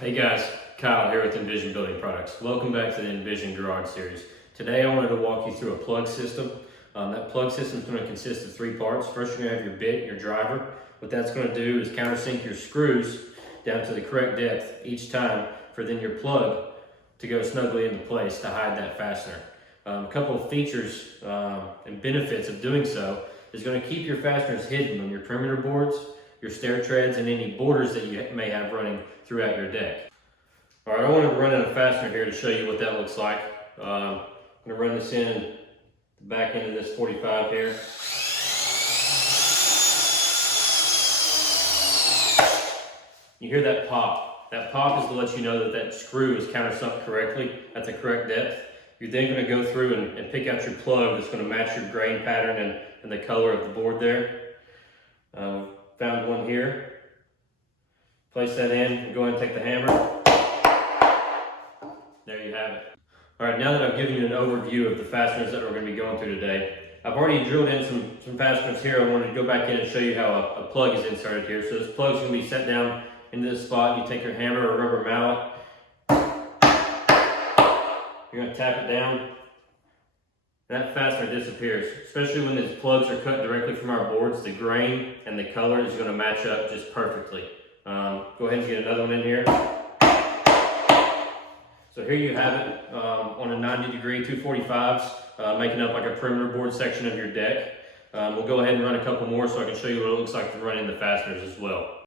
Hey guys, Kyle here with Envision Building Products. Welcome back to the Envision Garage Series. Today I wanted to walk you through a plug system. That plug system is going to consist of three parts. First you're going to have your bit, your driver. What that's going to do is countersink your screws down to the correct depth each time for then your plug to go snugly into place to hide that fastener. A couple of features and benefits of doing so is going to keep your fasteners hidden on your perimeter boards, your stair treads, and any borders that you may have running throughout your deck. All right, I wanted to run in a fastener here to show you what that looks like. I'm going to run this in the back end of this 45 here. You hear that pop. That pop is to let you know that that screw is countersunk correctly at the correct depth. You're then going to go through and pick out your plug that's going to match your grain pattern and the color of the board there. Found one here. Place that in and go ahead and take the hammer. There you have it. All right, now that I've given you an overview of the fasteners that we're going to be going through today, I've already drilled in some fasteners here. I wanted to go back in and show you how a plug is inserted here. So this plug is going to be set down into this spot. You take your hammer or rubber mallet. You're going to tap it down. That fastener disappears, especially when these plugs are cut directly from our boards. The grain and the color is going to match up just perfectly. Go ahead and get another one in here. So here you have it on a 90-degree 245s, making up like a perimeter board section of your deck. We'll go ahead and run a couple more so I can show you what it looks like to run in the fasteners as well.